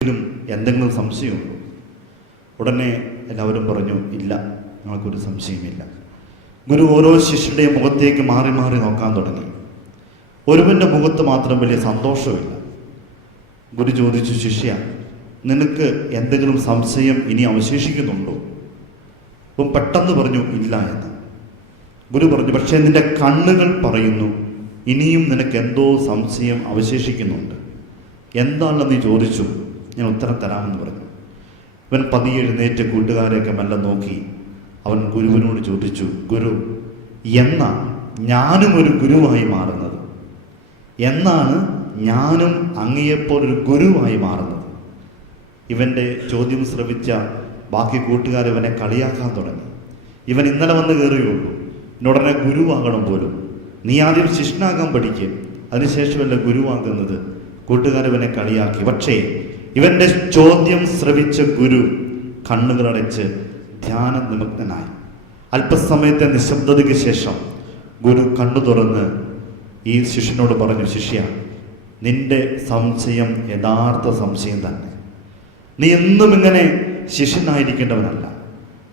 എന്തെങ്കിലും സംശയമുണ്ടോ? ഉടനെ എല്ലാവരും പറഞ്ഞു, ഇല്ല, ഞങ്ങൾക്കൊരു സംശയമില്ല. ഗുരു ഓരോ ശിഷ്യരുടെയും മുഖത്തേക്ക് മാറി മാറി നോക്കാൻ തുടങ്ങി. ഒരുവൻ്റെ മുഖത്ത് മാത്രം വലിയ സന്തോഷമില്ല. ഗുരു ചോദിച്ചു, ശിഷ്യ, നിനക്ക് എന്തെങ്കിലും സംശയം ഇനി അവശേഷിക്കുന്നുണ്ടോ? അപ്പം പെട്ടെന്ന് പറഞ്ഞു, ഇല്ല എന്ന്. ഗുരു പറഞ്ഞു, പക്ഷേ നിന്റെ കണ്ണുകൾ പറയുന്നു ഇനിയും നിനക്ക് എന്തോ സംശയം അവശേഷിക്കുന്നുണ്ട്. എന്താണെന്ന് നീ ചോദിച്ചു, ഞാൻ ഉത്തരം തരാമെന്ന് പറഞ്ഞു. ഇവൻ പതിയെ എഴുന്നേറ്റ് കൂട്ടുകാരെയൊക്കെ മെല്ലെ നോക്കി അവൻ ഗുരുവിനോട് ചോദിച്ചു, ഗുരു, എന്നാ ഞാനും ഒരു ഗുരുവായി മാറുന്നത്? എന്നാണ് ഞാനും അങ്ങയെപ്പോലൊരു ഗുരുവായി മാറുന്നത്? ഇവൻ്റെ ചോദ്യം ശ്രവിച്ച ബാക്കി കൂട്ടുകാർ ഇവനെ കളിയാക്കാൻ തുടങ്ങി. ഇവൻ ഇന്നലെ വന്ന് കയറിയുള്ളൂ, ഉടനെ ഗുരുവാകണം പോലും. നീ ആദ്യം ശിഷ്യനാകാൻ പഠിക്കും, അതിനുശേഷമല്ല ഗുരുവാകുന്നത്. കൂട്ടുകാരവനെ കളിയാക്കി. പക്ഷേ ഇവൻ്റെ ചോദ്യം ശ്രവിച്ച ഗുരു കണ്ണുകളടച്ച് ധ്യാന നിമഗ്നനായി. അല്പസമയത്തെ നിശബ്ദതയ്ക്ക് ശേഷം ഗുരു കണ്ണു തുറന്ന് ഈ ശിഷ്യനോട് പറഞ്ഞു, ശിഷ്യ, നിന്റെ സംശയം യഥാർത്ഥ സംശയം തന്നെ. നീ എന്നും ഇങ്ങനെ ശിഷ്യനായിരിക്കേണ്ടവനല്ല,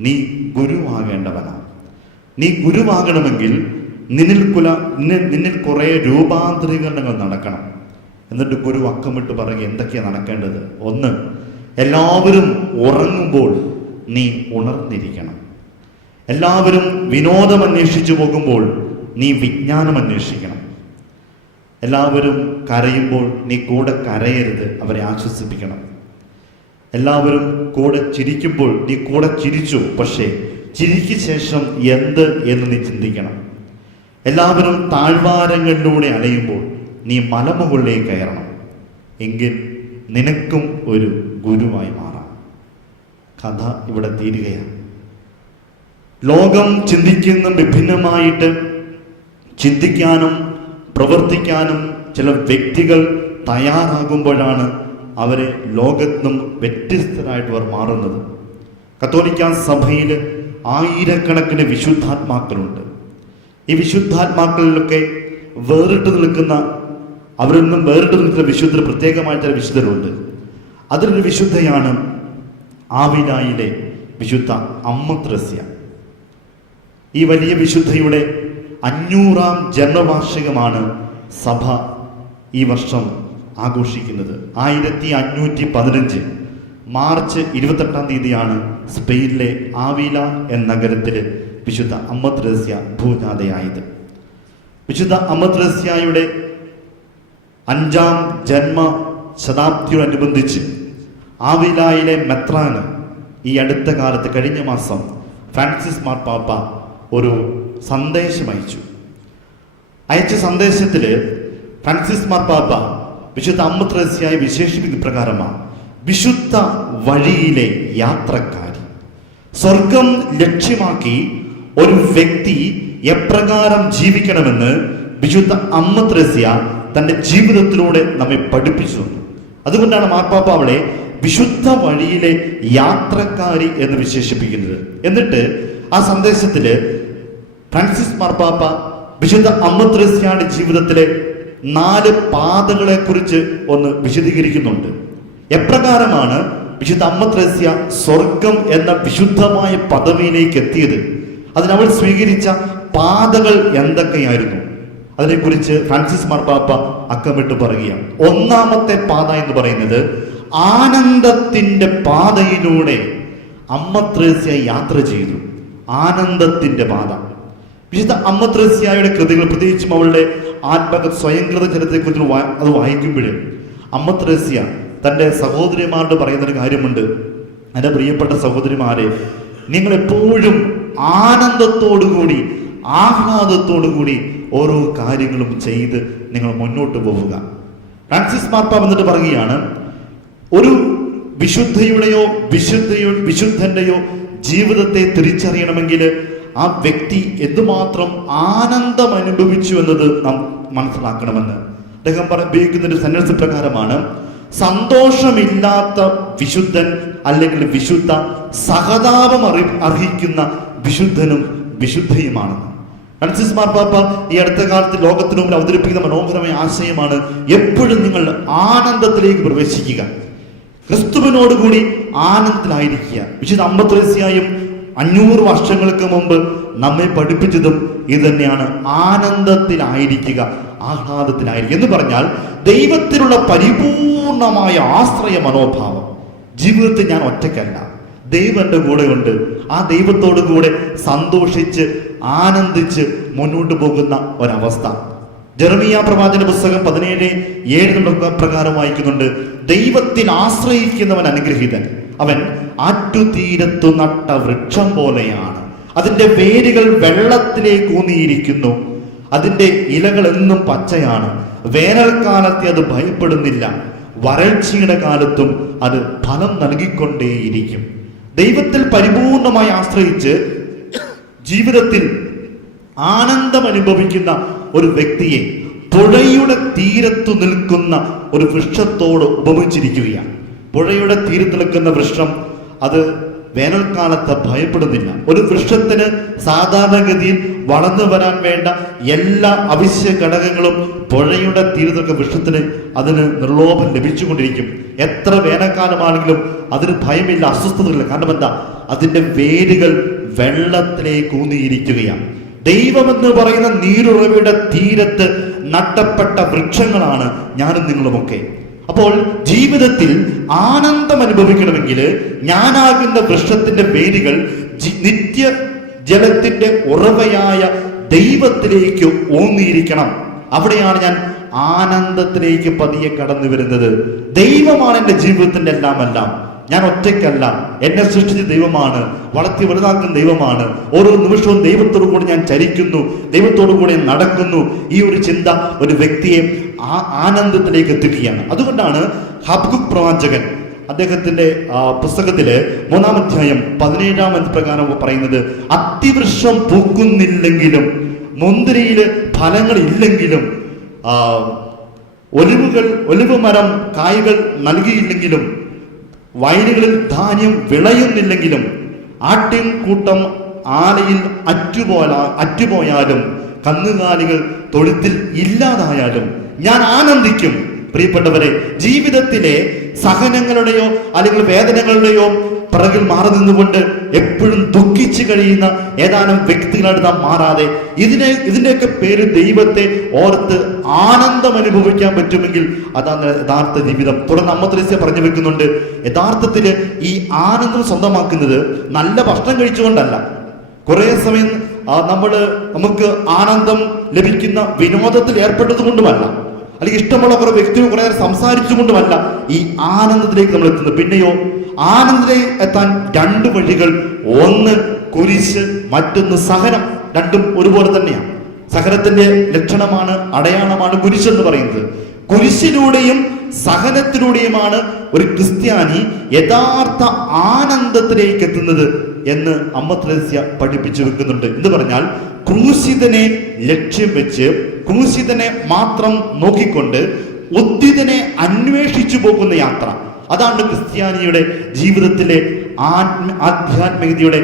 നീ ഗുരുവാകേണ്ടവനാണ്. നീ ഗുരുവാകണമെങ്കിൽ നിന്നിൽ കുറേ രൂപാന്തരീകരണങ്ങൾ നടക്കണം. എന്നിട്ട് ഗുരു അക്കമിട്ട് പറയുക എന്തൊക്കെയാണ് നടക്കേണ്ടത്. ഒന്ന്, എല്ലാവരും ഉറങ്ങുമ്പോൾ നീ ഉണർന്നിരിക്കണം. എല്ലാവരും വിനോദം അന്വേഷിച്ചു പോകുമ്പോൾ നീ വിജ്ഞാനം അന്വേഷിക്കണം. എല്ലാവരും കരയുമ്പോൾ നീ കൂടെ കരയരുത്, അവരെ ആശ്വസിപ്പിക്കണം. എല്ലാവരും കൂടെ ചിരിക്കുമ്പോൾ നീ കൂടെ ചിരിച്ചു, പക്ഷേ ചിരിക്ക് ശേഷം എന്ത് എന്ന് നീ ചിന്തിക്കണം. എല്ലാവരും താഴ്വാരങ്ങളിലൂടെ അലയുമ്പോൾ നീ മലമുകളിലേക്ക് കയറണം. എങ്കിൽ നിനക്കും ഒരു ഗുരുവായി മാറാം. കഥ ഇവിടെ തീരുകയാണ്. ലോകം ചിന്തിക്കുന്ന വിഭിന്നമായിട്ട് ചിന്തിക്കാനും പ്രവർത്തിക്കാനും ചില വ്യക്തികൾ തയ്യാറാകുമ്പോഴാണ് അവരെ ലോകത്തും വ്യത്യസ്തരായിട്ടവർ മാറുന്നത്. കത്തോലിക്ക സഭയിൽ ആയിരക്കണക്കിന് വിശുദ്ധാത്മാക്കളുണ്ട്. ഈ വിശുദ്ധാത്മാക്കളിലൊക്കെ വേറിട്ട് നിൽക്കുന്ന, അവരിൽ നിന്നും വേറിട്ട് നിൽക്കുന്ന വിശുദ്ധർ, പ്രത്യേകമായിട്ട് വിശുദ്ധരുണ്ട്. അതിലൊരു വിശുദ്ധയാണ് ആവിലായിലെ വിശുദ്ധ അമ്മ ത്രേസ്യ. ഈ വലിയ വിശുദ്ധയുടെ 500ാം ജന്മവാർഷികമാണ് സഭ ഈ വർഷം ആഘോഷിക്കുന്നത്. 1515 മാർച്ച് 28-ാം തീയതിയാണ് സ്പെയിനിലെ ആവില എന്ന നഗരത്തിൽ വിശുദ്ധ അമ്മ ത്രേസ്യ ഭൂജാതയായത്. വിശുദ്ധ അമ്മ ത്രേസ്യയുടെ 5ാം ജന്മ ശതാബ്ദിയോടനുബന്ധിച്ച് ആവിലായിലെ മെത്രാന് ഈ അടുത്ത കാലത്ത് കഴിഞ്ഞ മാസം ഫ്രാൻസിസ് മാർപ്പാപ്പ ഒരു സന്ദേശം അയച്ചു. അയച്ച സന്ദേശത്തിൽ ഫ്രാൻസിസ് മാർപ്പാപ്പ വിശുദ്ധ അമ്മ ത്രേസ്യയെ വിശേഷിപ്പിക്കുന്ന പ്രകാരമാണ് വിശുദ്ധ വഴിയിലെ യാത്രക്കാരി. സ്വർഗം ലക്ഷ്യമാക്കി ഒരു വ്യക്തി എപ്രകാരം ജീവിക്കണമെന്ന് വിശുദ്ധ അമ്മ ത്രേസ്യ തൻ്റെ ജീവിതത്തിലൂടെ നമ്മെ പഠിപ്പിച്ചു. അതുകൊണ്ടാണ് മാർപ്പാപ്പ അവളെ വിശുദ്ധ വഴിയിലെ യാത്രക്കാരി എന്ന് വിശേഷിപ്പിക്കുന്നത്. എന്നിട്ട് ആ സന്ദേശത്തിൽ ഫ്രാൻസിസ് മാർപ്പാപ്പ വിശുദ്ധ അമ്മ ത്രേസ്യയുടെ ജീവിതത്തിലെ 4 പാതകളെ കുറിച്ച് ഒന്ന് വിശദീകരിക്കുന്നുണ്ട്. എപ്രകാരമാണ് വിശുദ്ധ അമ്മ ത്രേസ്യ സ്വർഗം എന്ന വിശുദ്ധമായ പദവിയിലേക്ക് എത്തിയത്, അതിനവൾ സ്വീകരിച്ച പാതകൾ എന്തൊക്കെയായിരുന്നു, അതിനെക്കുറിച്ച് ഫ്രാൻസിസ് മാർപ്പാപ്പ അക്കമിട്ട് പറയുകയാണ്. 1ാമത്തെ പാത എന്ന് പറയുന്നത് ആനന്ദത്തിന്റെ പാതയിലൂടെ അമ്മ ത്രേസ്യ യാത്ര ചെയ്തു. ആനന്ദത്തിന്റെ പാത. വിശുദ്ധ അമ്മ ത്രേസ്യയുടെ കൃതികൾ, പ്രത്യേകിച്ചും അവളുടെ ആത്മക സ്വയംകൃത ചരിത്രത്തെക്കുറിച്ച് അത് വായിക്കുമ്പോൾ അമ്മ ത്രേസ്യ തൻ്റെ സഹോദരിമാരോട് പറയുന്നൊരു കാര്യമുണ്ട്. എൻ്റെ പ്രിയപ്പെട്ട സഹോദരിമാരെ, നിങ്ങൾ എപ്പോഴും ആനന്ദത്തോടുകൂടി ആഹ്ലാദത്തോടുകൂടി ഓരോ കാര്യങ്ങളും ചെയ്ത് നിങ്ങൾ മുന്നോട്ട് പോവുക. ഫ്രാൻസിസ് മാർപ്പാപ്പ എന്നിട്ട് പറയുകയാണ്, ഒരു വിശുദ്ധന്റെയോ ജീവിതത്തെ തിരിച്ചറിയണമെങ്കിൽ ആ വ്യക്തി എന്തുമാത്രം ആനന്ദം അനുഭവിച്ചു എന്നത് നാം മനസ്സിലാക്കണമെന്ന് അദ്ദേഹം ഉപയോഗിക്കുന്ന ഒരു സെന്റൻസ് പ്രകാരമാണ്, സന്തോഷമില്ലാത്ത വിശുദ്ധൻ അല്ലെങ്കിൽ വിശുദ്ധ സഹതാപം അർഹിക്കുന്ന വിശുദ്ധനും വിശുദ്ധയുമാണെന്ന്. ഫ്രാൻസിസ് മാർപ്പാപ്പ ഈ അടുത്ത കാലത്ത് ലോകത്തിനു മുമ്പിൽ അവതരിപ്പിക്കുന്ന മനോഹരമായ ആശയമാണ്, എപ്പോഴും നിങ്ങൾ ആനന്ദത്തിലേക്ക് പ്രവേശിക്കുക. ക്രിസ്തുവിനോടുകൂടി ആനന്ദത്തിലായിരിക്കുക. വിശുദ്ധ അമ്പത്രേസ്യായും 500 വർഷങ്ങൾക്ക് മുമ്പ് നമ്മെ പഠിപ്പിച്ചതും ഇത് തന്നെയാണ്. ആനന്ദത്തിലായിരിക്കുക, ആഹ്ലാദത്തിലായിരിക്കുക എന്ന് പറഞ്ഞാൽ ദൈവത്തിലുള്ള പരിപൂർണമായ ആശ്രയ മനോഭാവം. ജീവിതത്തിൽ ഞാൻ ഒറ്റയ്ക്കല്ല, ദൈവം എൻ്റെ കൂടെ ഉണ്ട്. ആ ദൈവത്തോടു കൂടെ സന്തോഷിച്ച് ആനന്ദിച്ച് മുന്നോട്ട് പോകുന്ന ഒരവസ്ഥ. ജെറമിയ പ്രവാചകന്റെ പുസ്തകം 17:7 പ്രകാരം വായിക്കുന്നുണ്ട്, ദൈവത്തിൽ ആശ്രയിക്കുന്നവൻ അനുഗ്രഹീതൻ, അവൻ ആറ്റുതീരത്തു നട്ട വൃക്ഷം പോലെയാണ്, അതിന്റെ വേരുകൾ വെള്ളത്തിലേക്ക് ഊന്നിയിരിക്കുന്നു, അതിന്റെ ഇലകൾ എന്നും പച്ചയാണ്, വേനൽക്കാലത്തെ അത് ഭയപ്പെടുന്നില്ല, വരൾച്ചയുടെ കാലത്തും അത് ഫലം നൽകിക്കൊണ്ടേയിരിക്കും. ദൈവത്തിൽ പരിപൂർണമായി ആശ്രയിച്ച് ജീവിതത്തിൽ ആനന്ദം അനുഭവിക്കുന്ന ഒരു വ്യക്തിയെ പുഴയുടെ തീരത്തു നിൽക്കുന്ന ഒരു വൃക്ഷത്തോട് ഉപമിച്ചിരിക്കുകയാണ്. പുഴയുടെ തീരത്ത് നിൽക്കുന്ന വൃക്ഷം അത് വേനൽക്കാലത്ത് ഭയപ്പെടുന്നില്ല. ഒരു വൃക്ഷത്തിന് സാധാരണഗതിയിൽ വളർന്നു വരാൻ വേണ്ട എല്ലാ അവശ്യ ഘടകങ്ങളും പുഴയുടെ തീരത്തൊക്കെ വൃക്ഷത്തിന് അതിന് നിർലോഭം ലഭിച്ചുകൊണ്ടിരിക്കും. എത്ര വേനൽക്കാലമാണെങ്കിലും അതിന് ഭയമില്ല, അസ്വസ്ഥതയില്ല. കാരണം എന്താ? അതിന്റെ വേരുകൾ വെള്ളത്തിലേക്ക് ഊന്നിയിരിക്കുകയാണ്. ദൈവമെന്ന് പറയുന്ന നീരുറവയുടെ തീരത്ത് നട്ടപ്പെട്ട വൃക്ഷങ്ങളാണ് ഞാനും നിങ്ങളുമൊക്കെ. അപ്പോൾ ജീവിതത്തിൽ ആനന്ദം അനുഭവിക്കണമെങ്കിൽ ഞാനാകുന്ന വൃക്ഷത്തിന്റെ വേരുകൾ നിത്യ ജലത്തിന്റെ ഉറവയായ ദൈവത്തിലേക്ക് ഊന്നിയിരിക്കണം. അവിടെയാണ് ഞാൻ ആനന്ദത്തിലേക്ക് പതിയെ കടന്നു വരുന്നത്. ദൈവമാണ് എൻ്റെ ജീവിതത്തിന്റെ എല്ലാം. ഞാൻ ഒറ്റയ്ക്കല്ല, എന്നെ സൃഷ്ടിച്ച ദൈവമാണ്, വളർത്തി വലുതാക്കുന്ന ദൈവമാണ്. ഓരോ നിമിഷവും ദൈവത്തോടു കൂടെ ഞാൻ ചരിക്കുന്നു, ദൈവത്തോടു കൂടെ നടക്കുന്നു. ഈ ഒരു ചിന്ത ഒരു വ്യക്തിയെ ആനന്ദത്തിലേക്ക് എത്തിക്കുകയാണ്. അതുകൊണ്ടാണ് ഹബക്കൂക്ക് പ്രവാചകൻ അദ്ദേഹത്തിന്റെ പുസ്തകത്തില് 3-ാം അധ്യായം 17-ാം പ്രകാരം പറയുന്നത്, അത്തിവൃക്ഷം പൂക്കുന്നില്ലെങ്കിലും മുന്തിരിയില് ഫലങ്ങൾ ഇല്ലെങ്കിലും ഒലിവ് മരം കായ്കൾ നൽകിയില്ലെങ്കിലും വയലുകളിൽ ധാന്യം വിളയുന്നില്ലെങ്കിലും ആട്ടിൻ കൂട്ടം ആലയിൽ അറ്റുപോയാലും കന്നുകാലികൾ തൊഴുത്തിൽ ഇല്ലാതായാലും ഞാൻ ആനന്ദിക്കും. പ്രിയപ്പെട്ടവരെ, ജീവിതത്തിലെ സഹനങ്ങളുടെയോ അല്ലെങ്കിൽ വേദനകളുടെയോ പിറകിൽ മാറി നിന്നുകൊണ്ട് എപ്പോഴും ദുഃഖിച്ചു കഴിയുന്ന ഏതാനും വ്യക്തികളായിട്ട് നാം മാറാതെ ഇതിന്റെയൊക്കെ പേര് ദൈവത്തെ ഓർത്ത് ആനന്ദം അനുഭവിക്കാൻ പറ്റുമെങ്കിൽ അതാണ് യഥാർത്ഥ ജീവിതം. തുടർന്ന് അമ്മത്രേസ്യ പറഞ്ഞു വെക്കുന്നുണ്ട്, യഥാർത്ഥത്തിൽ ഈ ആനന്ദം സ്വന്തമാക്കുന്നത് നല്ല ഭക്ഷണം കഴിച്ചുകൊണ്ടല്ല, കുറെ സമയം നമുക്ക് ആനന്ദം ലഭിക്കുന്ന വിനോദത്തിൽ ഏർപ്പെട്ടത് കൊണ്ടുമല്ല, അല്ലെങ്കിൽ ഇഷ്ടമുള്ള കുറെ വ്യക്തികൾ കുറെ നേരം സംസാരിച്ചുകൊണ്ടുമല്ല ഈ ആനന്ദത്തിലേക്ക് നമ്മൾ എത്തുന്നത്. പിന്നെയോ ആനന്ദത്തിലേക്ക് എത്താൻ 2 വഴികൾ, ഒന്ന് കുരിശ്, മറ്റൊന്ന് സഹനം. രണ്ടും ഒരുപോലെ തന്നെയാണ്. സഹനത്തിന്റെ ലക്ഷണമാണ്, അടയാളമാണ് കുരിശ് എന്ന് പറയുന്നത്. കുരിശിലൂടെയും സഹനത്തിലൂടെയുമാണ് ഒരു ക്രിസ്ത്യാനി യഥാർത്ഥ ആനന്ദത്തിലേക്ക് എത്തുന്നത് എന്ന് അമ്മത്രേസ്യ പഠിപ്പിച്ചു വെക്കുന്നുണ്ട്. എന്ന് പറഞ്ഞാൽ ക്രൂശിതനെ ലക്ഷ്യം വെച്ച്, ക്രൂശിതനെ മാത്രം നോക്കിക്കൊണ്ട് ഉദ്ധിതനെ അന്വേഷിച്ചു പോകുന്ന യാത്ര. അതാണ് ക്രിസ്ത്യാനിയുടെ ജീവിതത്തിലെ ആധ്യാത്മികതയുടെ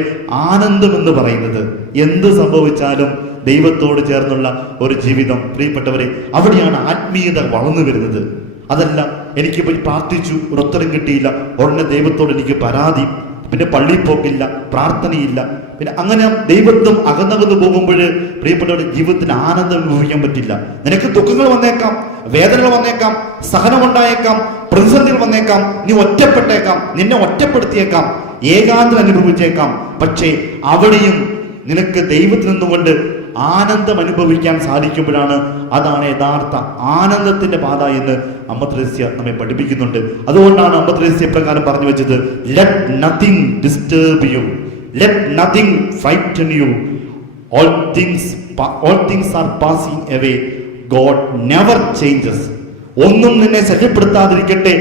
ആനന്ദം എന്ന് പറയുന്നത്. എന്ത് സംഭവിച്ചാലും ദൈവത്തോട് ചേർന്നുള്ള ഒരു ജീവിതം. പ്രിയപ്പെട്ടവരെ, അവിടെയാണ് ആത്മീയത വളർന്നു വരുന്നത്. അതല്ല, എനിക്ക് പോയി പ്രാർത്ഥിച്ചു, ഒരു ഉത്തരം കിട്ടിയില്ല, ഉടനെ ദൈവത്തോട് എനിക്ക് പരാതി, പിന്നെ പള്ളിയിൽ പോക്കില്ല, പ്രാർത്ഥനയില്ല, പിന്നെ അങ്ങനെ ദൈവത്വം അകന്നകന്നു പോകുമ്പോൾ പ്രിയപ്പെട്ടവരുടെ ജീവിതത്തിൽ ആനന്ദം അനുഭവിക്കാൻ പറ്റില്ല. നിനക്ക് ദുഃഖങ്ങൾ വന്നേക്കാം, വേദനകൾ വന്നേക്കാം, സഹനമുണ്ടായേക്കാം, പ്രതിസന്ധികൾ വന്നേക്കാം, നീ ഒറ്റപ്പെട്ടേക്കാം, നിന്നെ ഒറ്റപ്പെടുത്തിയേക്കാം, ഏകാന്തം അനുഭവിച്ചേക്കാം. പക്ഷേ അവിടെയും നിനക്ക് ദൈവത്തിൽ നിന്നുകൊണ്ട് ആനന്ദം അനുഭവിക്കാൻ സാധിക്കുമ്പോഴാണ് അതാണ് യഥാർത്ഥ ആനന്ദത്തിന്റെ പാത എന്ന് അമ്മത്രേസ്യ നമ്മെ പഠിപ്പിക്കുന്നുണ്ട്. അതുകൊണ്ടാണ് അമ്മത്രേസ്യ പ്രകാരം പറഞ്ഞു വെച്ചത്, let nothing disturb you, let nothing frighten you, all things are passing away, God never changes. ഒന്നും നിന്നെ ശല്യപ്പെടുത്താതിരിക്കട്ടെ,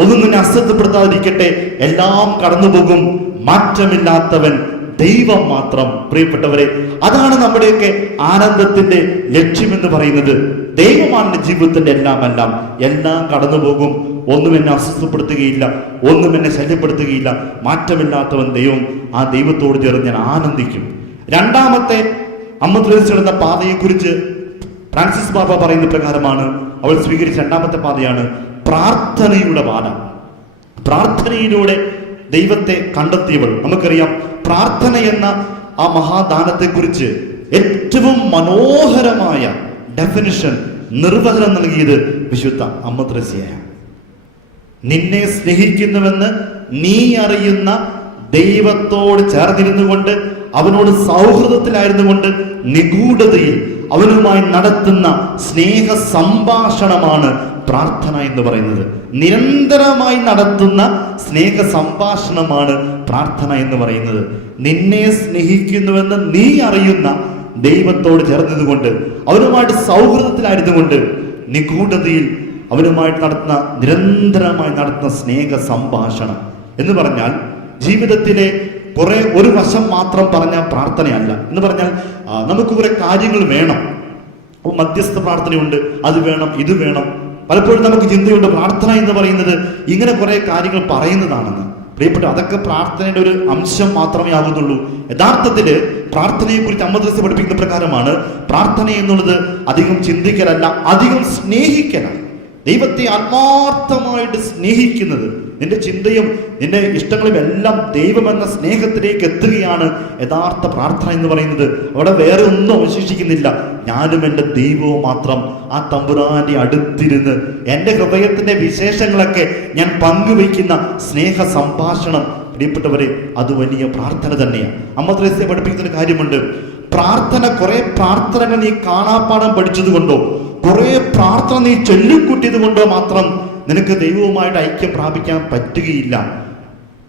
ഒന്നും നിന്നെ അസ്വസ്ഥപ്പെടുത്താതിരിക്കട്ടെ, എല്ലാം കടന്നുപോകും, മാറ്റമില്ലാത്തവൻ ദൈവം മാത്രം. പ്രിയപ്പെട്ടവരെ, അതാണ് നമ്മുടെയൊക്കെ ആനന്ദത്തിന്റെ ലക്ഷ്യമെന്ന് പറയുന്നത്. ദൈവമാണ് ജീവിതത്തിന്റെ എല്ലാം കടന്നു പോകും, ഒന്നും എന്നെ അസ്വസ്ഥപ്പെടുത്തുകയില്ല, ഒന്നും എന്നെ ശല്യപ്പെടുത്തുകയില്ല, മാറ്റമില്ലാത്തവൻ ദൈവം. ആ ദൈവത്തോട് ചേർന്ന് ഞാൻ ആനന്ദിക്കും. രണ്ടാമത്തെ അമ്മത്രേസ്യയുടെ പാതയെക്കുറിച്ച് ഫ്രാൻസിസ് ബാബ പറയുന്ന പ്രകാരമാണ് അവൾ സ്വീകരിച്ച രണ്ടാമത്തെ പാതയാണ് പ്രാർത്ഥനയുടെ പാത. പ്രാർത്ഥനയിലൂടെ ദൈവത്തെ കണ്ടെത്തിയവൾ. നമുക്കറിയാം പ്രാർത്ഥന എന്ന ആ മഹാദാനത്തെക്കുറിച്ച് ഏറ്റവും മനോഹരമായ ഡെഫിനിഷൻ, നിർവചനം നൽകിയത് വിശുദ്ധ അമ്മ ത്രേസ്യയാണ്. നിന്നെ സ്നേഹിക്കുന്നുവെന്ന് നീ അറിയുന്ന ദൈവത്തോട് ചേർന്നിരുന്നു കൊണ്ട്, അവനോട് സൗഹൃദത്തിലായിരുന്നു കൊണ്ട്, നിഗൂഢതയിൽ അവനുമായി നടത്തുന്ന സ്നേഹ സംഭാഷണമാണ് പ്രാർത്ഥന എന്ന് പറയുന്നത്. നിരന്തരമായി നടത്തുന്ന സ്നേഹ സംഭാഷണമാണ് പ്രാർത്ഥന എന്ന് പറയുന്നത്. നിന്നെ സ്നേഹിക്കുന്നുവെന്ന് നീ അറിയുന്ന ദൈവത്തോട് ചേർന്നതുകൊണ്ട്, അവനുമായിട്ട് സൗഹൃദത്തിലായിരുന്നു കൊണ്ട്, നിഗൂഢതയിൽ അവനുമായിട്ട് നടത്തുന്ന, നിരന്തരമായി നടത്തുന്ന സ്നേഹ സംഭാഷണം എന്ന് പറഞ്ഞാൽ ജീവിതത്തിലെ ഒരു വശം മാത്രം പറഞ്ഞ പ്രാർത്ഥനയല്ല. എന്ന് പറഞ്ഞാൽ നമുക്ക് കുറെ കാര്യങ്ങൾ വേണം. മധ്യസ്ഥ പ്രാർത്ഥനയുണ്ട്, അത് വേണം, ഇത് വേണം. പലപ്പോഴും നമുക്ക് ചിന്തയുണ്ട് പ്രാർത്ഥന എന്ന് പറയുന്നത് ഇങ്ങനെ കുറെ കാര്യങ്ങൾ പറയുന്നതാണെന്ന്. പ്രിയപ്പെട്ട, അതൊക്കെ പ്രാർത്ഥനയുടെ ഒരു അംശം മാത്രമേ ആകുന്നുള്ളൂ. യഥാർത്ഥത്തിൽ പ്രാർത്ഥനയെക്കുറിച്ച് അമ്മ ത്രേസ്യ പഠിപ്പിക്കുന്ന പ്രകാരമാണ് പ്രാർത്ഥന എന്നുള്ളത് അധികം ചിന്തിക്കലല്ല, അധികം സ്നേഹിക്കലാണ്. ദൈവത്തെ ആത്മാർത്ഥമായിട്ട് സ്നേഹിക്കുന്നത്, നിന്റെ ചിന്തയും നിന്റെ ഇഷ്ടങ്ങളും എല്ലാം ദൈവമെന്ന സ്നേഹത്തിലേക്ക് എത്തുകയാണ് യഥാർത്ഥ പ്രാർത്ഥന എന്ന് പറയുന്നത്. അവിടെ വേറെ ഒന്നും അവശേഷിക്കുന്നില്ല. ഞാനും എൻ്റെ ദൈവവും മാത്രം ആ തമ്പുരാന്റെ അടുത്തിരുന്ന് എൻ്റെ ഹൃദയത്തിന്റെ വിശേഷങ്ങളൊക്കെ ഞാൻ പങ്കുവയ്ക്കുന്ന സ്നേഹ സംഭാഷണം. പ്രിയപ്പെട്ടവരെ, അത് വലിയ പ്രാർത്ഥന തന്നെയാണ്. അമ്മ ത്രേസ്യ പഠിപ്പിക്കുന്ന കാര്യമുണ്ട്. കുറെ പ്രാർത്ഥനകൾ നീ കാണാപ്പാഠം പഠിച്ചത് കൊണ്ടോ, കുറെ പ്രാർത്ഥന നീ ചൊല്ലിക്കൂട്ടിയത് കൊണ്ടോ മാത്രം നിനക്ക് ദൈവവുമായിട്ട് ഐക്യം പ്രാപിക്കാൻ പറ്റുകയില്ല.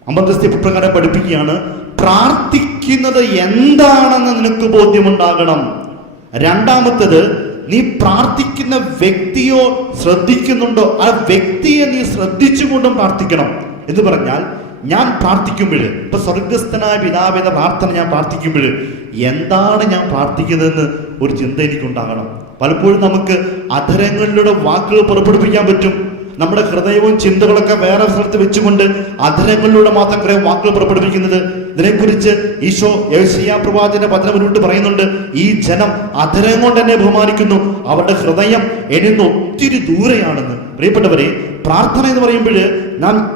അമ്മ ത്രേസ്യ ഇപ്രകാരം പഠിപ്പിക്കുകയാണ്, പ്രാർത്ഥിക്കുന്നത് എന്താണെന്ന് നിനക്ക് ബോധ്യമുണ്ടാകണം. രണ്ടാമത്തത്, നീ പ്രാർത്ഥിക്കുന്ന വ്യക്തിയോ ശ്രദ്ധിക്കുന്നുണ്ടോ, ആ വ്യക്തിയെ നീ ശ്രദ്ധിച്ചുകൊണ്ടും പ്രാർത്ഥിക്കണം. എന്ന് പറഞ്ഞാൽ, ഞാൻ പ്രാർത്ഥിക്കുമ്പോൾ, ഇപ്പൊ സ്വർഗസ്ഥനായ പിതാവെന്ന പ്രാർത്ഥന ഞാൻ പ്രാർത്ഥിക്കുമ്പോൾ എന്താണ് ഞാൻ പ്രാർത്ഥിക്കുന്നതെന്ന് ഒരു ചിന്ത എനിക്കുണ്ടാകണം. പലപ്പോഴും നമുക്ക് അധരങ്ങളിലൂടെ വാക്കുകൾ പുറപ്പെടുവിക്കാൻ പറ്റും. നമ്മുടെ ഹൃദയവും ചിന്തകളൊക്കെ വേറെ സ്ഥലത്ത് വെച്ചുകൊണ്ട് അധരങ്ങളിലൂടെ മാത്രം കുറെ വാക്കുകൾ പുറപ്പെടുവിക്കുന്നത്. ഇതിനെക്കുറിച്ച് ഈശോ യെശയ്യാ പ്രവാചകന്റെ വചനം മുന്നോട്ട് പറയുന്നുണ്ട്, ഈ ജനം അധരം കൊണ്ട് എന്നെ ബഹുമാനിക്കുന്നു, അവരുടെ ഹൃദയം എന്നിൽ ഒത്തിരി ദൂരെയാണെന്ന്. പ്രിയപ്പെട്ടവരെ, പ്രാർത്ഥന എന്ന് പറയുമ്പോൾ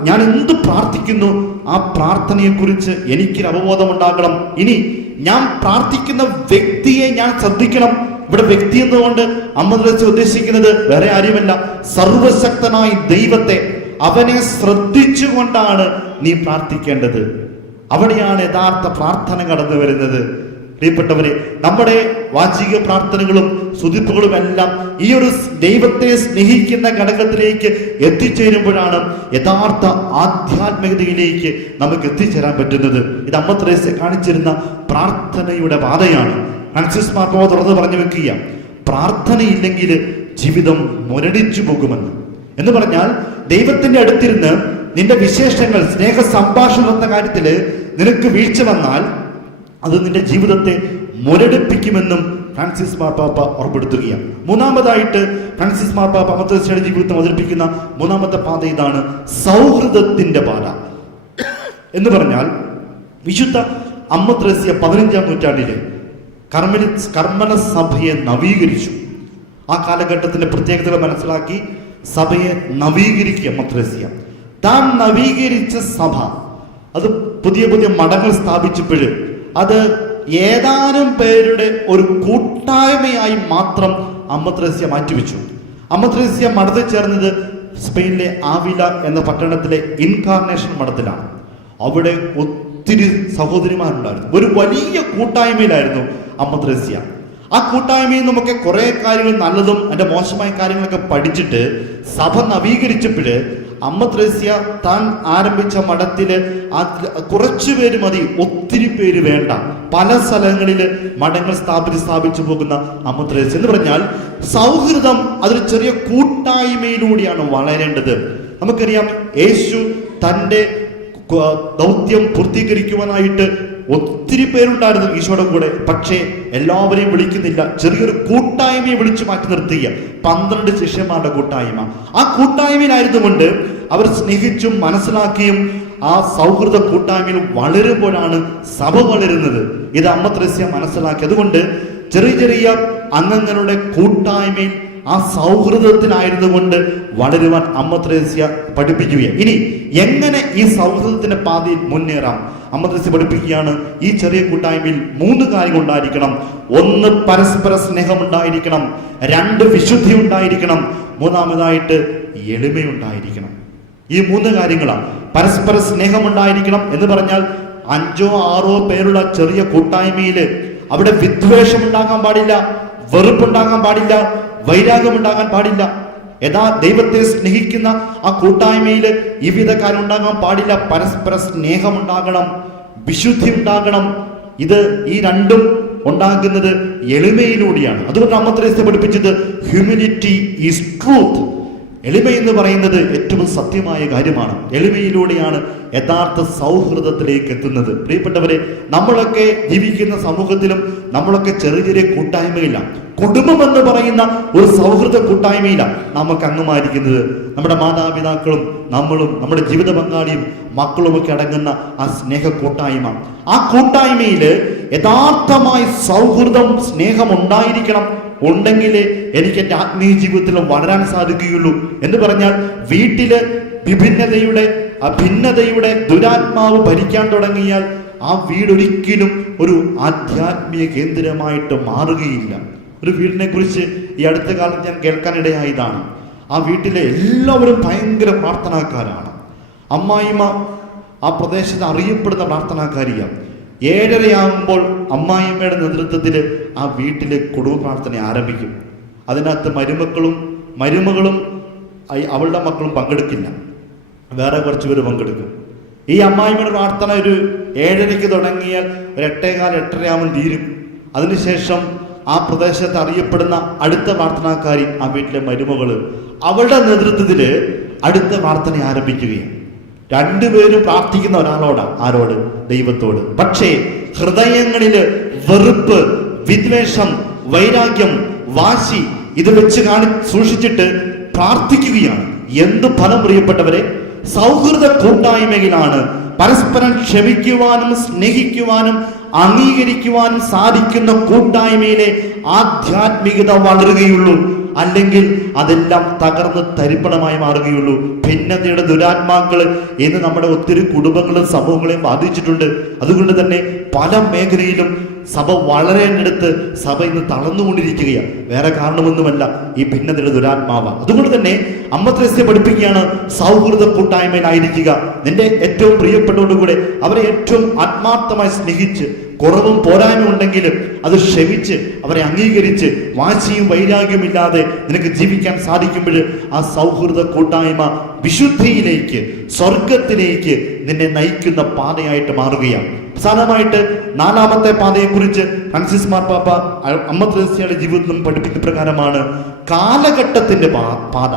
ഞാൻ എന്ത് പ്രാർത്ഥിക്കുന്നു, ആ പ്രാർത്ഥനയെക്കുറിച്ച് എനിക്കൊരു അവബോധം ഉണ്ടാകണം. ഇനി ഞാൻ പ്രാർത്ഥിക്കുന്ന വ്യക്തിയെ ഞാൻ ശ്രദ്ധിക്കണം. ഇവിടെ വ്യക്തി എന്നുകൊണ്ട് അമ്മ ത്രേസ്യ ഉദ്ദേശിക്കുന്നത് വേറെ ആരുമല്ല, സർവശക്തനായ ദൈവത്തെ, അവനെ ശ്രദ്ധിച്ചുകൊണ്ടാണ് നീ പ്രാർത്ഥിക്കേണ്ടത്. അവിടെയാണ് യഥാർത്ഥ പ്രാർത്ഥന കടന്നു വരുന്നത്. പ്രിയപ്പെട്ടവരെ, നമ്മുടെ വാചിക പ്രാർത്ഥനകളും സ്തുതിപ്പുകളും എല്ലാം ഈ ഒരു ദൈവത്തെ സ്നേഹിക്കുന്ന ഘടകത്തിലേക്ക് എത്തിച്ചേരുമ്പോഴാണ് യഥാർത്ഥ ആധ്യാത്മികതയിലേക്ക് നമുക്ക് എത്തിച്ചേരാൻ പറ്റുന്നത്. ഇത് അമ്മ ത്രേസ്യ കാണിച്ചിരുന്ന പ്രാർത്ഥനയുടെ പാതയാണ്. ഫ്രാൻസിസ് മാർപ്പാപ്പ തുറന്ന് പറഞ്ഞു വെക്കുക, പ്രാർത്ഥനയില്ലെങ്കിൽ ജീവിതം മുരടിച്ചു പോകുമെന്ന്. എന്ന് പറഞ്ഞാൽ, ദൈവത്തിന്റെ അടുത്തിരുന്ന് നിന്റെ വിശേഷങ്ങൾ, സ്നേഹ സംഭാഷണം എന്ന കാര്യത്തില് നിനക്ക് വീഴ്ച വന്നാൽ അത് നിന്റെ ജീവിതത്തെ മുരടിപ്പിക്കുമെന്നും ഫ്രാൻസിസ് മാർപ്പാപ്പ ഓർമ്മപ്പെടുത്തുകയാണ്. മൂന്നാമതായിട്ട് ഫ്രാൻസിസ് മാർപ്പാപ്പ അമ്മ ത്രേസ്യയുടെ ജീവിതത്തെ അവതരിപ്പിക്കുന്ന മൂന്നാമത്തെ പാത ഇതാണ്, സൗഹൃദത്തിന്റെ പാത. എന്ന് പറഞ്ഞാൽ, വിശുദ്ധ അമ്മ ത്രേസ്യ 15-ാം നൂറ്റാണ്ടിലെ കർമ്മല സഭയെ നവീകരിച്ചു. ആ കാലഘട്ടത്തിന്റെ പ്രത്യേകതകൾ മനസ്സിലാക്കി സഭയെ നവീകരിക്കുക അമ്മ ത്രേസ്യ. താൻ നവീകരിച്ച സഭ അത് പുതിയ പുതിയ മഠങ്ങൾ സ്ഥാപിച്ചപ്പോൾ അത് ഏതാനും പേരുടെ ഒരു കൂട്ടായ്മയായി മാത്രം അമ്മ ത്രേസ്യ മാറ്റിവെച്ചു. അമ്മ ത്രേസ്യ മഠത്തിൽ ചേർന്നത് സ്പെയിനിലെ ആവില എന്ന പട്ടണത്തിലെ ഇൻകാർണേഷൻ മഠത്തിലാണ്. അവിടെ ഒത്തിരി സഹോദരിമാരുണ്ടായിരുന്നു. ഒരു വലിയ കൂട്ടായ്മയിലായിരുന്നു അമ്മ ത്രേസ്യ. ആ കൂട്ടായ്മയിൽ നമുക്ക് കുറെ കാര്യങ്ങൾ നല്ലതും അതിന്റെ മോശമായ കാര്യങ്ങളൊക്കെ പഠിച്ചിട്ട് സഭ നവീകരിച്ചപ്പോൾ അമ്മ ത്രേസ്യ താൻ ആരംഭിച്ച മഠത്തില് കുറച്ചു പേര് മതി, ഒത്തിരി പേര് വേണ്ട. പല സ്ഥലങ്ങളിൽ മഠങ്ങൾ സ്ഥാപിച്ചു പോകുന്ന അമ്മ ത്രേസ്യ എന്ന് പറഞ്ഞാൽ സൗഹൃദം അതൊരു ചെറിയ കൂട്ടായ്മയിലൂടെയാണ് വളരേണ്ടത്. നമുക്കറിയാം, യേശു തൻ്റെ ദൗത്യം പൂർത്തീകരിക്കുവാനായിട്ട് ഒത്തിരി പേരുണ്ടായിരുന്നു ഈശോയുടെ കൂടെ. പക്ഷേ എല്ലാവരെയും വിളിക്കുന്നില്ല, ചെറിയൊരു കൂട്ടായ്മയെ വിളിച്ചു മാറ്റി നിർത്തുക. 12 ശിഷ്യന്മാരുടെ കൂട്ടായ്മ. ആ കൂട്ടായ്മയിലായിരുന്നു കൊണ്ട് അവർ സ്നേഹിച്ചും മനസ്സിലാക്കിയും ആ സൗഹൃദ കൂട്ടായ്മയിൽ വളരുമ്പോഴാണ് സഭ വളരുന്നത്. ഇത് അമ്മ ത്രേസ്യ മനസ്സിലാക്കി. അതുകൊണ്ട് ചെറിയ ചെറിയ അംഗങ്ങളുടെ കൂട്ടായ്മയിൽ ആ സൗഹൃദത്തിലായിരുന്നു കൊണ്ട് വളരുവാൻ അമ്മ ത്രേസ്യ പഠിപ്പിക്കുകയാണ്. ഇനി എങ്ങനെ ഈ സൗഹൃദത്തിന്റെ പാതയിൽ മുന്നേറാം? അമ്മ ത്രേസ്യ പഠിപ്പിക്കുകയാണ്, ഈ ചെറിയ കൂട്ടായ്മയിൽ 3 കാര്യങ്ങൾ ഉണ്ടായിരിക്കണം. 1, പരസ്പര സ്നേഹം ഉണ്ടായിരിക്കണം. 2, വിശുദ്ധി ഉണ്ടായിരിക്കണം. 3-ാമതായിട്ട് എളിമയുണ്ടായിരിക്കണം. ഈ 3 കാര്യങ്ങളാണ്. പരസ്പര സ്നേഹം ഉണ്ടായിരിക്കണം എന്ന് പറഞ്ഞാൽ 5-6 പേരുള്ള ചെറിയ കൂട്ടായ്മയില് അവിടെ വിദ്വേഷം ഉണ്ടാകാൻ പാടില്ല, വെറുപ്പുണ്ടാകാൻ പാടില്ല, വൈരാഗ്യം ഉണ്ടാകാൻ പാടില്ല. ദൈവത്തെ സ്നേഹിക്കുന്ന ആ കൂട്ടായ്മയിൽ ഈ വിധക്കാരം ഉണ്ടാകാൻ പാടില്ല. പരസ്പര സ്നേഹം ഉണ്ടാകണം, വിശുദ്ധി ഉണ്ടാകണം. ഈ രണ്ടും ഉണ്ടാകുന്നത് എളിമയിലൂടെയാണ്. അതുകൊണ്ട് അമ്മ ത്രേസ്യ പഠിപ്പിച്ചത് ഹ്യൂമിനിറ്റി ഈസ് ട്രൂത്ത്. എളിമ എന്ന് പറയുന്നത് ഏറ്റവും സത്യമായ കാര്യമാണ്. എളിമയിലൂടെയാണ് യഥാർത്ഥ സൗഹൃദത്തിലേക്ക് എത്തുന്നത്. പ്രിയപ്പെട്ടവരെ, നമ്മളൊക്കെ ജീവിക്കുന്ന സമൂഹത്തിലും നമ്മളൊക്കെ ചെറിയ ചെറിയ കൂട്ടായ്മയില്ല. കുടുംബം എന്ന് പറയുന്ന ഒരു സൗഹൃദ കൂട്ടായ്മയില്ല നമുക്ക് അംഗമായിരിക്കുന്നത്. നമ്മുടെ മാതാപിതാക്കളും നമ്മളും നമ്മുടെ ജീവിത പങ്കാളിയും മക്കളുമൊക്കെ അടങ്ങുന്ന ആ സ്നേഹ കൂട്ടായ്മ. ആ കൂട്ടായ്മയിൽ യഥാർത്ഥമായ സൗഹൃദം, സ്നേഹം ഉണ്ടായിരിക്കണം. ഉണ്ടെങ്കിലേ എനിക്ക് എൻ്റെ ആത്മീയ ജീവിതത്തിൽ വളരാൻ സാധിക്കുകയുള്ളൂ. എന്ന് പറഞ്ഞാൽ വീട്ടില് ഭിന്നതയുടെ ദുരാത്മാവ് ഭരിക്കാൻ തുടങ്ങിയാൽ ആ വീടൊരിക്കലും ഒരു ആധ്യാത്മിക കേന്ദ്രമായിട്ട് മാറുകയില്ല. ഒരു വീടിനെ കുറിച്ച് ഈ അടുത്ത കാലത്ത് ഞാൻ കേൾക്കാനിടയായതാണ്. ആ വീട്ടിലെ എല്ലാവരും ഭയങ്കര പ്രാർത്ഥനാക്കാരാണ്. അമ്മായിമ്മ ആ പ്രദേശത്ത് അറിയപ്പെടുന്ന പ്രാർത്ഥനാക്കാരിയാണ്. 7:30 അമ്മായിമ്മയുടെ നേതൃത്വത്തിൽ ആ വീട്ടിലെ കുടുംബ പ്രാർത്ഥന ആരംഭിക്കും. അതിനകത്ത് മരുമകളും അവളുടെ മക്കളും പങ്കെടുക്കില്ല, വേറെ കുറച്ച് പേര് പങ്കെടുക്കും. ഈ അമ്മായിമ്മയുടെ പ്രാർത്ഥന ഒരു 7:30 തുടങ്ങിയാൽ ഒരു 8:15-8:30 തീരും. അതിനുശേഷം ആ പ്രദേശത്ത് അറിയപ്പെടുന്ന അടുത്ത പ്രാർത്ഥനാക്കാരി, ആ വീട്ടിലെ മരുമകള്, അവളുടെ നേതൃത്വത്തിൽ അടുത്ത പ്രാർത്ഥന ആരംഭിക്കുകയാണ്. 2 പേരും പ്രാർത്ഥിക്കുന്ന ഒരാളോടാണ്. ആരോട്? ദൈവത്തോട്. പക്ഷേ ഹൃദയങ്ങളില് വെറുപ്പ്, വിദ്വേഷം, വൈരാഗ്യം, വാശി ഇത് വെച്ച് സൂക്ഷിച്ചിട്ട് പ്രാർത്ഥിക്കുകയാണ്. എന്ത് ഫലം പ്രിയപ്പെട്ടവരെ? സൗഹൃദ കൂട്ടായ്മയിലാണ് പരസ്പരം ക്ഷമിക്കുവാനും സ്നേഹിക്കുവാനും അംഗീകരിക്കുവാനും സാധിക്കുന്ന കൂട്ടായ്മയിലെ ആധ്യാത്മികത വളരുകയുള്ളൂ. അല്ലെങ്കിൽ അതെല്ലാം തകർന്ന് തരിപ്പണമായി മാറുകയുള്ളൂ. ഭിന്നതയുടെ ദുരാത്മാക്കൾ ഇന്ന് നമ്മുടെ ഒത്തിരി കുടുംബങ്ങളും സമൂഹങ്ങളെയും ബാധിച്ചിട്ടുണ്ട്. അതുകൊണ്ട് തന്നെ പല മേഖലയിലും സഭ വളരേണ്ടടുത്ത് സഭ ഇന്ന് തളർന്നുകൊണ്ടിരിക്കുകയാണ്. വേറെ കാരണമൊന്നുമല്ല, ഈ ഭിന്നതയുടെ ദുരാത്മാവാണ്. അതുകൊണ്ട് തന്നെ അമ്മ ത്രേസ്യ പഠിപ്പിക്കുകയാണ്, സൗഹൃദ കൂട്ടായ്മയിലായിരിക്കുക. നിന്റെ ഏറ്റവും പ്രിയപ്പെട്ടവരോടുകൂടെ അവരെ ഏറ്റവും ആത്മാർത്ഥമായി സ്നേഹിച്ച്, കുറവും പോരായ്മ ഉണ്ടെങ്കിലും അത് ക്ഷമിച്ച് അവരെ അംഗീകരിച്ച് വാശിയും വൈരാഗ്യവും ഇല്ലാതെ നിനക്ക് ജീവിക്കാൻ സാധിക്കുമ്പോൾ ആ സൗഹൃദ കൂട്ടായ്മ വിശുദ്ധിയിലേക്ക്, സ്വർഗത്തിലേക്ക് നിന്നെ നയിക്കുന്ന പാതയായിട്ട് മാറുകയാണ്. പ്രധാനമായിട്ട് 4-ാമത്തെ പാതയെക്കുറിച്ച് ഫ്രാൻസിസ് മാർപ്പാപ്പ അമ്മ ത്രേസ്യയുടെ ജീവിതത്തിലും പഠിപ്പിക്കുന്ന പ്രകാരമാണ് കാലഘട്ടത്തിന്റെ പാത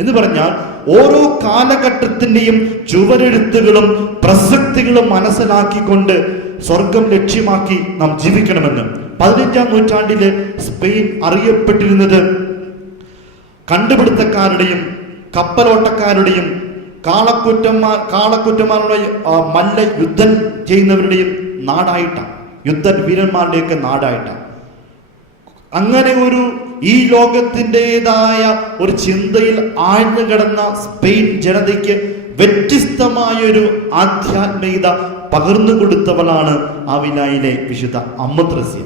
എന്ന് പറഞ്ഞാൽ ഓരോ കാലഘട്ടത്തിന്റെയും ചുവരെഴുത്തുകളും പ്രസക്തികളും മനസ്സിലാക്കിക്കൊണ്ട് സ്വർഗം ലക്ഷ്യമാക്കി നാം ജീവിക്കണമെന്ന്. 15-ാം നൂറ്റാണ്ടില് സ്പെയിൻ അറിയപ്പെട്ടിരുന്നത് കണ്ടുപിടുത്തക്കാരുടെയും കപ്പലോട്ടക്കാരുടെയും കാളക്കുറ്റന്മാരുടെ മല്ല യുദ്ധം ചെയ്യുന്നവരുടെയും നാടായിട്ടാണ്, യുദ്ധവീരന്മാരുടെയൊക്കെ നാടായിട്ടാണ്. അങ്ങനെ ഈ ലോകത്തിൻ്റെതായ ഒരു ചിന്തയിൽ ആഴ്ന്നു കിടന്ന സ്പെയിൻ ജനതയ്ക്ക് വ്യത്യസ്തമായൊരു ആധ്യാത്മികത പകർന്നു കൊടുത്തവളാണ് ആവിലായിലെ വിശുദ്ധ അമ്മ ത്രേസ്യ.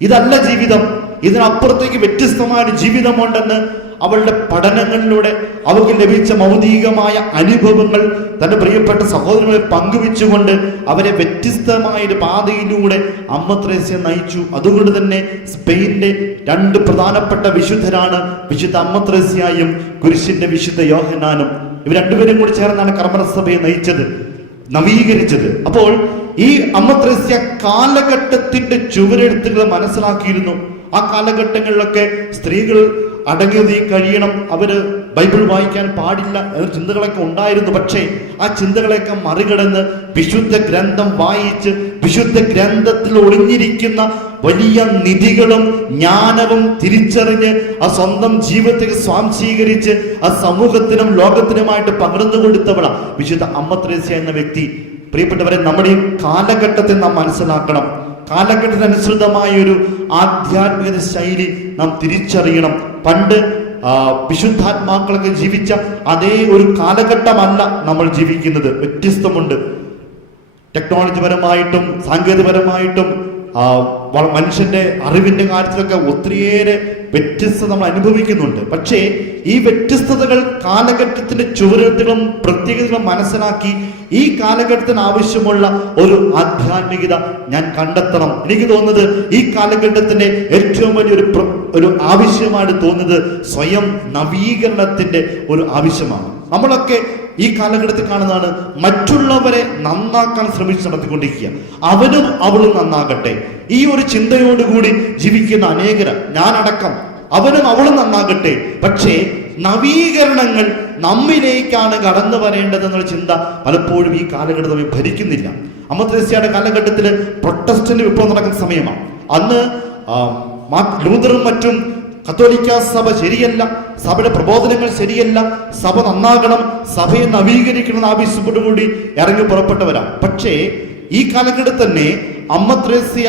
ഇതല്ല ജീവിതം, ഇതിനപ്പുറത്തേക്ക് വ്യത്യസ്തമായൊരു ജീവിതമുണ്ടെന്ന് അവളുടെ പഠനങ്ങളിലൂടെ അവൾക്ക് ലഭിച്ച ഭൗതികമായ അനുഭവങ്ങൾ തന്റെ പ്രിയപ്പെട്ട സഹോദരങ്ങളെ പങ്കുവെച്ചുകൊണ്ട് അവരെ വ്യത്യസ്തമായൊരു പാതയിലൂടെ അമ്മ ത്രേസ്യ നയിച്ചു. അതുകൊണ്ട് തന്നെ സ്പെയിനിന്റെ 2 പ്രധാനപ്പെട്ട വിശുദ്ധരാണ് വിശുദ്ധ അമ്മ ത്രേസ്യയും കുരിശിന്റെ വിശുദ്ധ യോഹന്നാനും. ഇവർ 2 പേരും കൂടി ചേർന്നാണ് കർമ്മസഭയെ നയിച്ചത്, നവീകരിച്ചത്. അപ്പോൾ ഈ അമ്മ ത്രേസ്യ കാലഘട്ടത്തിന്റെ ചുവരെഴുത്തുകൾ മനസ്സിലാക്കിയിരുന്നു. ആ കാലഘട്ടങ്ങളിലൊക്കെ സ്ത്രീകൾ അടങ്ങി കഴിയണം, അവര് ബൈബിൾ വായിക്കാൻ പാടില്ല എന്ന ചിന്തകളൊക്കെ ഉണ്ടായിരുന്നു. പക്ഷേ ആ ചിന്തകളെയൊക്കെ മറികടന്ന് വിശുദ്ധ ഗ്രന്ഥം വായിച്ച് വിശുദ്ധ ഗ്രന്ഥത്തിൽ ഒളിഞ്ഞിരിക്കുന്ന വലിയ നിധികളും ജ്ഞാനവും തിരിച്ചറിഞ്ഞ് ആ സ്വന്തം ജീവിതത്തെ സ്വാംശീകരിച്ച് ആ സമൂഹത്തിനും ലോകത്തിനുമായിട്ട് പകർന്നു കൊടുത്തവളാണ് വിശുദ്ധ അമ്മ ത്രേസ്യ എന്ന വ്യക്തി. പ്രിയപ്പെട്ടവരെ, നമ്മുടെ ഈ കാലഘട്ടത്തെ നാം മനസ്സിലാക്കണം. കാലഘട്ടത്തിനനുസൃതമായ ഒരു ആധ്യാത്മിക ശൈലി നാം തിരിച്ചറിയണം. പണ്ട് വിശുദ്ധാത്മാക്കളൊക്കെ ജീവിച്ച അതേ ഒരു കാലഘട്ടമല്ല നമ്മൾ ജീവിക്കുന്നത്. വ്യത്യസ്തമുണ്ട്. ടെക്നോളജിപരമായിട്ടും സാങ്കേതികപരമായിട്ടും മനുഷ്യന്റെ അറിവിന്റെ കാര്യത്തിലൊക്കെ ഒത്തിരിയേറെ വ്യത്യസ്തത നമ്മൾ അനുഭവിക്കുന്നുണ്ട്. പക്ഷേ ഈ വ്യത്യസ്തതകൾ കാലഘട്ടത്തിന്റെ ചുവരെഴുത്തുകളും പ്രത്യേകതകളും മനസ്സിലാക്കി ഈ കാലഘട്ടത്തിന് ആവശ്യമുള്ള ഒരു ആധ്യാത്മികത ഞാൻ കണ്ടെത്തണം. എനിക്ക് തോന്നുന്നത് ഈ കാലഘട്ടത്തിന്റെ ഏറ്റവും വലിയൊരു ആവശ്യമാണ് തോന്നുന്നത് സ്വയം നവീകരണത്തിന്റെ ഒരു ആവശ്യമാണ്. നമ്മളൊക്കെ ഈ കാലഘട്ടത്തിൽ കാണുന്നതാണ് മറ്റുള്ളവരെ നന്നാക്കാൻ ശ്രമിച്ച് നടത്തിക്കൊണ്ടിരിക്കുക. അവനും അവളും നന്നാകട്ടെ, ഈ ഒരു ചിന്തയോടുകൂടി ജീവിക്കുന്ന അനേകര്, ഞാനടക്കം, അവനും അവളും നന്നാകട്ടെ. പക്ഷേ നവീകരണങ്ങൾ നമ്മിലേക്കാണ് കടന്നു വരേണ്ടതെന്നുള്ള ചിന്ത പലപ്പോഴും ഈ കാലഘട്ടത്തിൽ ഭരിക്കുന്നില്ല. അമ്മ ത്രേസ്യയുടെ കാലഘട്ടത്തിൽ പ്രൊട്ടസ്റ്റന്റ് വിപ്ലവം നടക്കുന്ന സമയമാണ്. അന്ന് ലൂതറും മറ്റും കത്തോലിക്ക സഭ ശരിയല്ല, സഭയുടെ പ്രബോധനങ്ങൾ ശരിയല്ല, സഭ നന്നാകണം, സഭയെ നവീകരിക്കണം ആവശ്യപ്പെട്ടുകൂടി ഇറങ്ങി പുറപ്പെട്ടവരാ. പക്ഷേ ഈ കാലഘട്ടത്തിൽ തന്നെ അമ്മ ത്രേസ്യ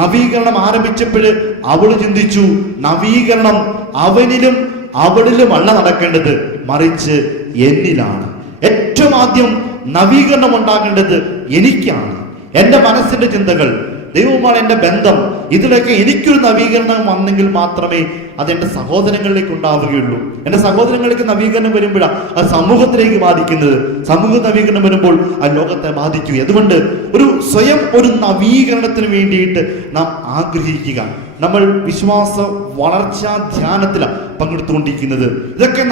നവീകരണം ആരംഭിച്ചപ്പോൾ അവള് ചിന്തിച്ചു, നവീകരണം അവനിലും അവളിലുമല്ല നടക്കേണ്ടത്, മറിച്ച് എന്നിലാണ്. ഏറ്റവും ആദ്യം നവീകരണം ഉണ്ടാകേണ്ടത് എനിക്കാണ്. എൻ്റെ മനസ്സിന്റെ ചിന്തകൾ, ദൈവവുമാണ് എൻ്റെ ബന്ധം, ഇതിലൊക്കെ എനിക്കൊരു നവീകരണം വന്നെങ്കിൽ മാത്രമേ അതെൻ്റെ സഹോദരങ്ങളിലേക്ക് ഉണ്ടാവുകയുള്ളൂ. എൻ്റെ സഹോദരങ്ങളിലേക്ക് നവീകരണം വരുമ്പോഴാണ് അത് സമൂഹത്തിലേക്ക് ബാധിക്കുന്നത്. സമൂഹ നവീകരണം വരുമ്പോൾ ആ ലോകത്തെ ബാധിക്കുക. അതുകൊണ്ട് സ്വയം ഒരു നവീകരണത്തിന് വേണ്ടിയിട്ട് നാം ആഗ്രഹിക്കുക. നമ്മൾ വിശ്വാസ വളർച്ചാ ധ്യാനത്തിലാണ് പങ്കെടുത്തുകൊണ്ടിരിക്കുന്നത്. ഇതൊക്കെ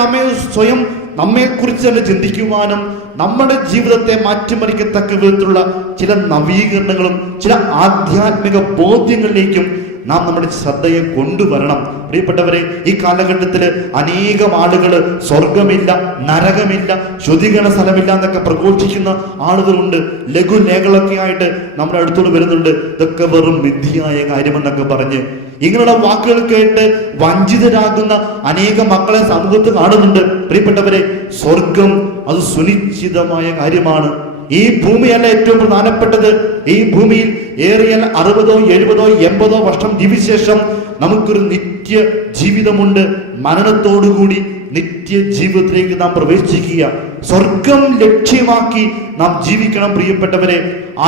നമ്മെക്കുറിച്ച് തന്നെ ചിന്തിക്കുവാനും നമ്മുടെ ജീവിതത്തെ മാറ്റിമറിക്കത്തക്ക വിധത്തിലുള്ള ചില നവീകരണങ്ങളും ചില ആധ്യാത്മിക ബോധ്യങ്ങളിലേക്കും നാം നമ്മുടെ ശ്രദ്ധയെ കൊണ്ടുവരണം. പ്രിയപ്പെട്ടവരെ, ഈ കാലഘട്ടത്തിൽ അനേകം ആളുകൾ സ്വർഗമില്ല, നരകമില്ല, ശുദ്ധീകരണ സ്ഥലമില്ല എന്നൊക്കെ പ്രഘോഷിക്കുന്ന ആളുകളുണ്ട്. ലഘുലേഖകളൊക്കെ ആയിട്ട് നമ്മുടെ അടുത്തോട് വരുന്നുണ്ട്. ഇതൊക്കെ വെറും മിഥ്യയായ കാര്യമെന്നൊക്കെ പറഞ്ഞ് ഇങ്ങനെയുള്ള വാക്കുകൾ കേട്ട് വഞ്ചിതരാകുന്ന അനേക മക്കളെ സമൂഹത്ത് കാണുന്നുണ്ട്. പ്രിയപ്പെട്ടവരെ, സ്വർഗം അത് സുനിശ്ചിതമായ കാര്യമാണ്. ഈ ഭൂമിയല്ല ഏറ്റവും പ്രധാനപ്പെട്ടത്. ഈ ഭൂമിയിൽ ഏറിയാൽ 60, 70, 80 വർഷം ജീവിശേഷം നമുക്കൊരു നിത്യ ജീവിതമുണ്ട്. മരണത്തോടുകൂടി നിത്യ ജീവിതത്തിലേക്ക് നാം പ്രവേശിക്കുക. സ്വർഗം ലക്ഷ്യമാക്കി നാം ജീവിക്കണം. പ്രിയപ്പെട്ടവരെ,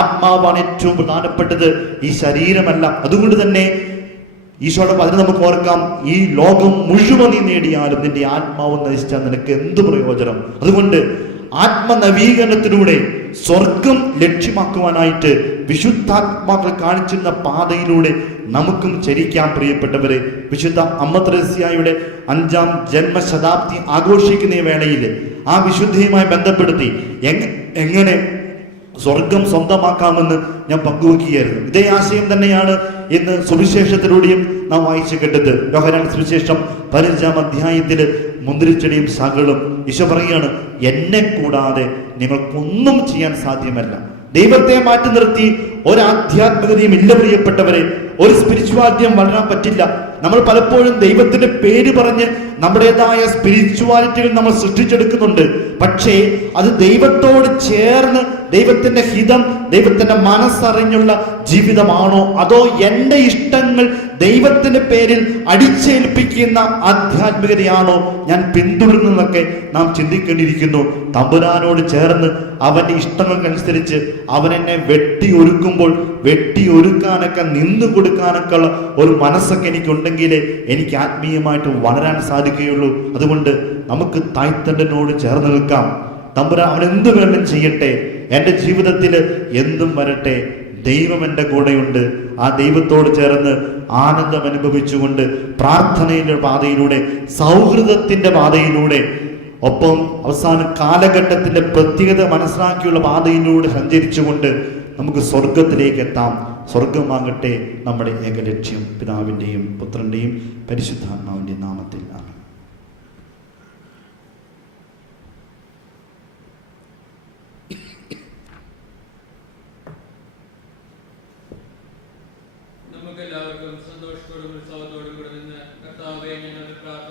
ആത്മാവാണ് ഏറ്റവും പ്രധാനപ്പെട്ടത്, ഈ ശരീരമല്ല. അതുകൊണ്ട് തന്നെ ഈശോയുടെ അതിന് നമുക്ക് ഓർക്കാം, ഈ ലോകം മുഴുവൻ നീ നേടിയാലും നിന്റെ ആത്മാവ് നശിച്ചാൽ നിനക്ക് എന്ത് പ്രയോജനം? അതുകൊണ്ട് ആത്മനവീകരണത്തിലൂടെ സ്വർഗം ലക്ഷ്യമാക്കുവാനായിട്ട് വിശുദ്ധാത്മാക്കൾ കാണിച്ചിരുന്ന പാതയിലൂടെ നമുക്കും ചരിക്കാം. പ്രിയപ്പെട്ടവരെ, വിശുദ്ധ അമ്മ ത്രേസ്യയുടെ 5ാം ജന്മശതാബ്ദി ആഘോഷിക്കുന്ന വേളയിൽ ആ വിശുദ്ധിയുമായി ബന്ധപ്പെടുത്തി എങ്ങനെ സ്വർഗം സ്വന്തമാക്കാമെന്ന് ഞാൻ പങ്കുവെക്കുകയായിരുന്നു. ഇതേ ആശയം തന്നെയാണ് ഇന്ന് സുവിശേഷത്തിലൂടെയും നാം വായിച്ചു കേട്ടത്. യോഹന്നാൻ സുവിശേഷം 15ാം അധ്യായത്തില് മുന്തിരിച്ചെടിയും ശകലും ഈശോ പറയുകയാണ്, എന്നെ കൂടാതെ നിങ്ങൾക്കൊന്നും ചെയ്യാൻ സാധ്യമല്ല. ദൈവത്തെ മാറ്റി നിർത്തി ഒരാധ്യാത്മികതയും ഇല്ല. പ്രിയപ്പെട്ടവരെ, ഒരു സ്പിരിച്വാലിറ്റിയും വളരാൻ പറ്റില്ല. നമ്മൾ പലപ്പോഴും ദൈവത്തിന്റെ പേര് പറഞ്ഞ് നമ്മുടേതായ സ്പിരിച്വാലിറ്റികൾ നമ്മൾ സൃഷ്ടിച്ചെടുക്കുന്നുണ്ട്. പക്ഷേ അത് ദൈവത്തോട് ചേർന്ന് ദൈവത്തിന്റെ ഹിതം, ദൈവത്തിന്റെ മനസ്സറിഞ്ഞുള്ള ജീവിതമാണോ, അതോ എൻ്റെ ഇഷ്ടങ്ങൾ ദൈവത്തിന്റെ പേരിൽ അടിച്ചേൽപ്പിക്കുന്ന ആധ്യാത്മികതയാണോ ഞാൻ പിന്തുടരുന്നതൊക്കെ നാം ചിന്തിക്കേണ്ടിയിരിക്കുന്നു. തമ്പുരാനോട് ചേർന്ന് അവന്റെ ഇഷ്ടങ്ങൾക്കനുസരിച്ച് അവൻ എന്നെ വെട്ടി ഒരുക്കുമ്പോൾ വെട്ടി ഒരുക്കാനൊക്കെ നിന്നു കൊടുക്കാനൊക്കെ ഉള്ള ഒരു മനസ്സൊക്കെ എനിക്കുണ്ടെങ്കിലേ എനിക്ക് ആത്മീയമായിട്ട് വളരാൻ സാധിക്കുകയുള്ളൂ. അതുകൊണ്ട് നമുക്ക് തായ്തണ്ടനോട് ചേർന്ന് നിൽക്കാം. തമ്പുരാൻ അവൻ എന്ത് വേണം ചെയ്യട്ടെ, എൻ്റെ ജീവിതത്തിൽ എന്തും വരട്ടെ, ദൈവം എൻ്റെ കൂടെയുണ്ട്. ആ ദൈവത്തോട് ചേർന്ന് ആനന്ദം അനുഭവിച്ചുകൊണ്ട് പ്രാർത്ഥനയുടെ പാതയിലൂടെ, സൗഹൃദത്തിന്റെ പാതയിലൂടെ, ഒപ്പം അവസാന കാലഘട്ടത്തിന്റെ പ്രത്യേകത മനസ്സിലാക്കിയുള്ള പാതയിലൂടെ സഞ്ചരിച്ചുകൊണ്ട് നമുക്ക് സ്വർഗത്തിലേക്ക് എത്താം. സ്വർഗമാകട്ടെ നമ്മുടെ ഏക ലക്ഷ്യം. പിതാവിൻ്റെയും പുത്രൻ്റെയും പരിശുദ്ധാത്മാവിൻ്റെയും നാമത്തിൽ.